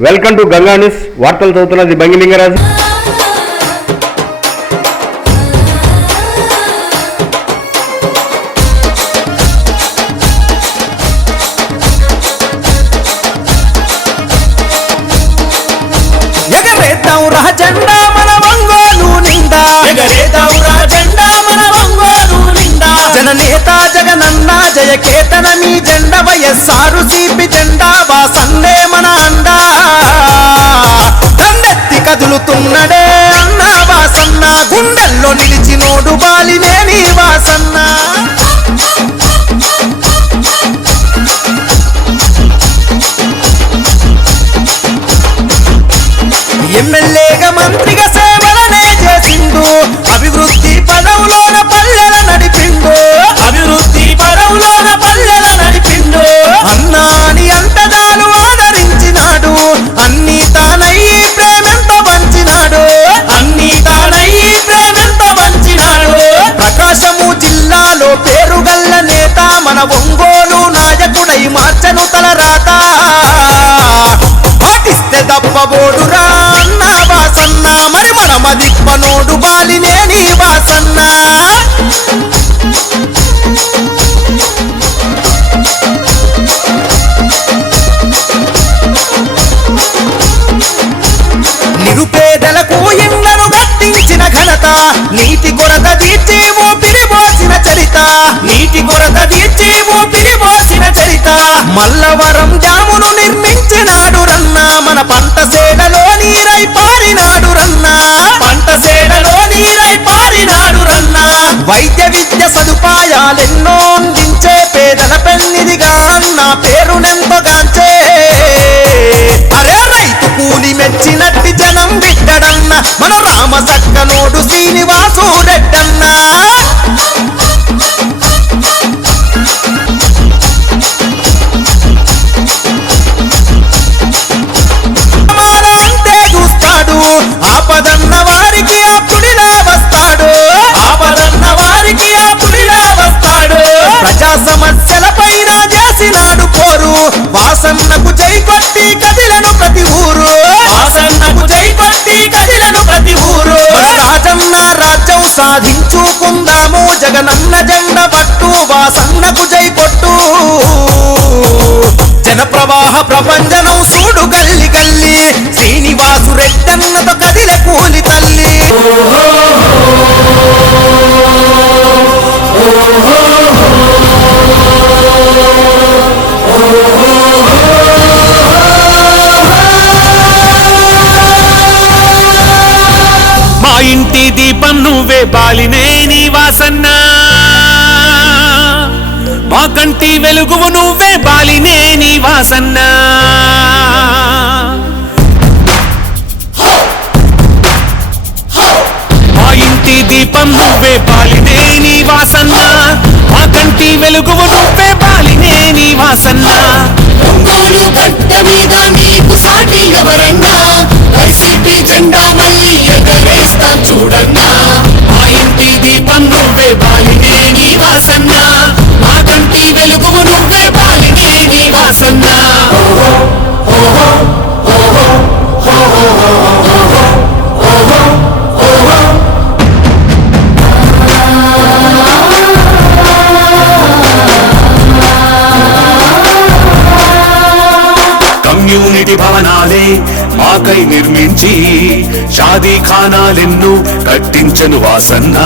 Welcome to Ganga news వార్తలు చదువుతున్నది బంగిలింగరాజు ఎగరేద్దాం రా మన ఒంగోలు నిండా. ఎగరేద్దాం రా మన ఒంగోలు నిండా. జననేత జగనన్న జయ కేతన మీ జెండ వయస్సారు సిపి జెండా కదులుతున్నడే అన్న వాసన్న గుండెల్లో నిలిచినోడు బాలినేని వాసన్న. ఎమ్మెల్యేగా మంత్రిగా ஞானவும் మల్లవరం జామును నిర్మించినాడు రన్న. మన పంట సేడలో నీరై పారినాడు రన్న. పంట సేడలో నీరై పారినాడు రన్నా. వైద్య విద్య సదుపాయాలెన్నో అందించే పేదల పెన్నిదిగా అన్న పేరునెంతగాంచే అరే రైతు కూలి మెచ్చినట్టి జనం బిడ్డడన్న. మన రామ సక్కనోడు శ్రీనివాస జగనన్న జెండ పట్టు వాసన్నకు జై కొట్టు జనప్రవాహ ప్రపంచ ఇంటి దీపం నువ్వే బాలినే నీ వాసన్న మా కంటి వెలుగువు నువ్వే బాలినే నీ వాసన్న మా ఇంటి దీపం నువ్వే బాలినే నీ వాసన్న మా కంటి వెలుగువు నువ్వే బాలినే నీ వాసన్న ఒంగోలు మీద నీకు సాటి ఎవరన్నా? వైసీపీ జెండా మళ్ళీ చేస్తా చూడన్నా. మా ఇంటి దీపం నువ్వే బాలినే నీ వాసన్న. మా కంటి వెలుగు నువ్వే బాలినే నీ వాసన్న. కమ్యూనిటీ భవనాలే మాకై నిర్మించి షాదీ ఖానాలెన్నో కట్టించను వాసన్న.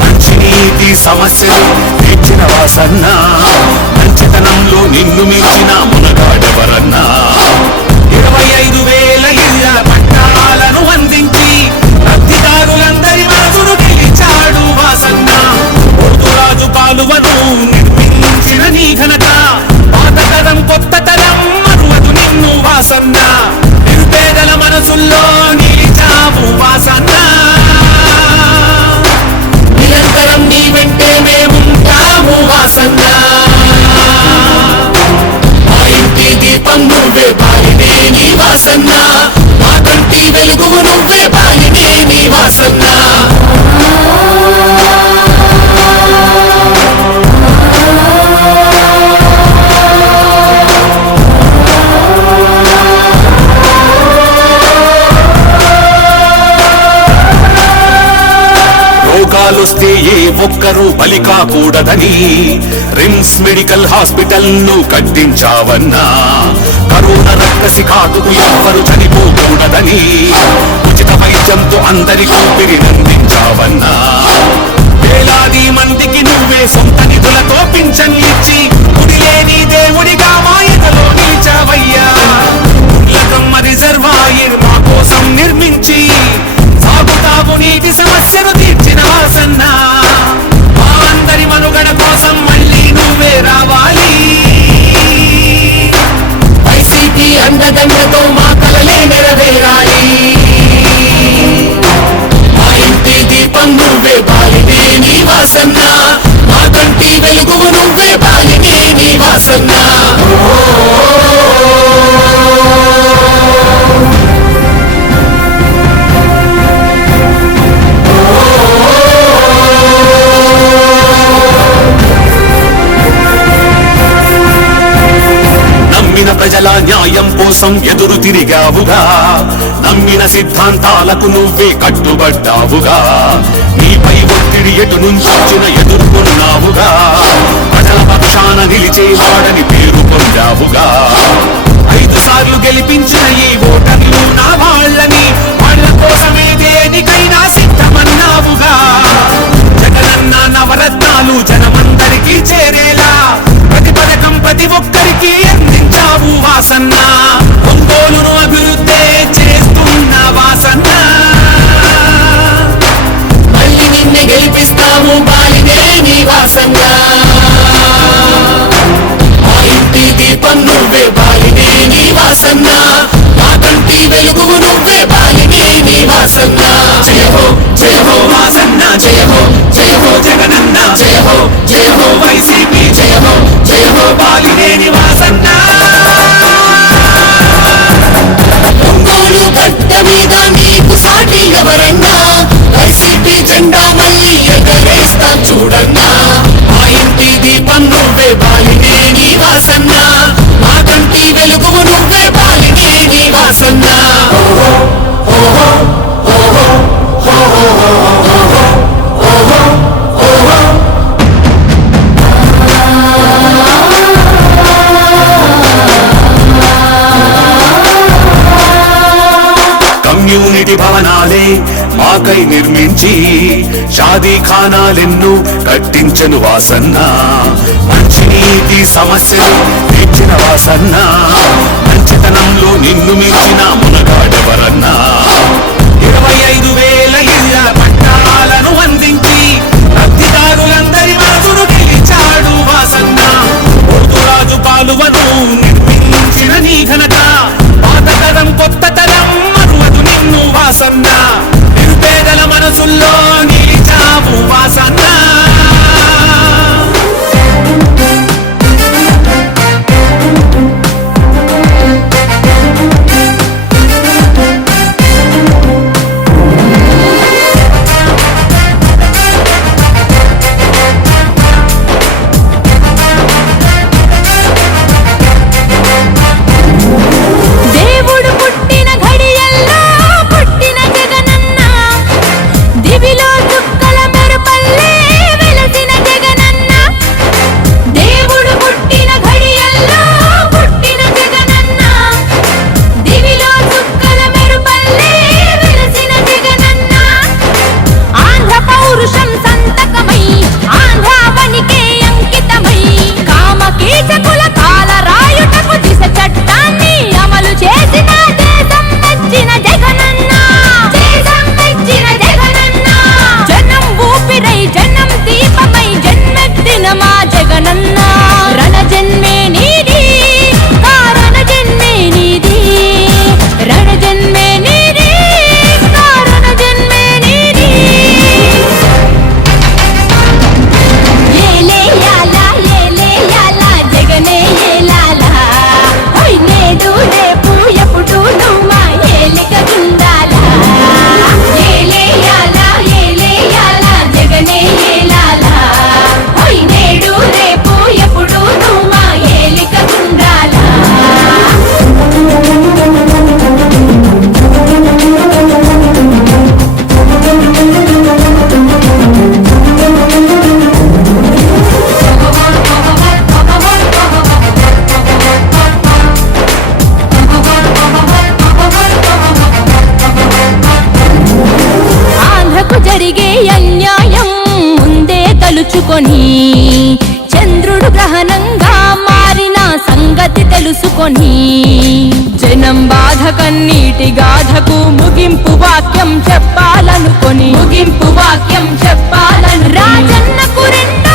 మంచినీటి సమస్యలు తీర్చిన వాసన్న. మంచితనంలో నిన్ను మించిన మునగాడెవరన్నా. వెలుగు నువ్వే బాలినే నీ బలి కాకూడదని రిమ్స్ మెడికల్ హాస్పిటల్ను కట్టించావన్నా. కరోనా రక్కసి కాటుకు ఎవ్వరు చనిపోకూడదని ఉచిత వైద్యంతో అందరికీ పిరినందించావన్నా వేలాది మందికి నువ్వే సొంత నిధులతో పింఛన్ ఇచ్చి గుడిలేని దేవుడిగా మాయతలో నిలిచావయ్యా. లకమ్మ రిజర్వాయర్ మా కోసం నిర్మించి సాగుతావు నీటి సమస్యను తీర్చిన వాసన్న వైసీపీ మా కలలే నెరవేరాలి మా ఇంటి దీపం నువ్వే బాలినే నీ వాసన్నా మా కంటి వెలుగు నువ్వే బాలినే నీ వాసన్నా కోసం ఎదురు తిరిగావుగా. నమ్మిన సిద్ధాంతాలకు నువ్వే కట్టుబడ్డావుగా. నీపై ఒత్తిడి ఎటు నుంచొచ్చిన ఎదుర్కొన్నావుగా. ప్రజల పక్షాన నిలిచేవాడని పేరు వాసన్న మా ఇంటి దీపం నువ్వే బాలినే నీ వాసన్న మా కంటి వెలుగు నువ్వే బాలినే నీ వాసన్న జయ హో జయ హో వాసన్న జయ హో జయ హో జగనన్న జయ హో జయ హో వైసీపీ జయ హో జయ హో వాసన్న. ఒంగోలు గడ్డ మీద నీకు సాటి ఎవరన్నా? నీటి భవనాలే మాకై నిర్మించి షాదీ ఖానాలెన్నో కట్టించను వాసన్న. మంచినీటి సమస్యలు తీర్చిన వాసన్న. మంచితనంలో నిన్ను మించిన మునగాడెవరన్నా. ఇరవై ఐదు తెలుసుకొని చంద్రుడు గ్రహణంగా మారిన సంగతి తెలుసుకొని జనం బాధ కన్నీటి గాధకు ముగింపు వాక్యం చెప్పాలనుకొని ముగింపు వాక్యం చెప్పాలను. రాజన్నకు రెండు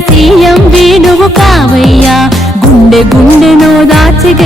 సీఎం వేణువు కావయ్యా. గుండె గుండెను దాచిగ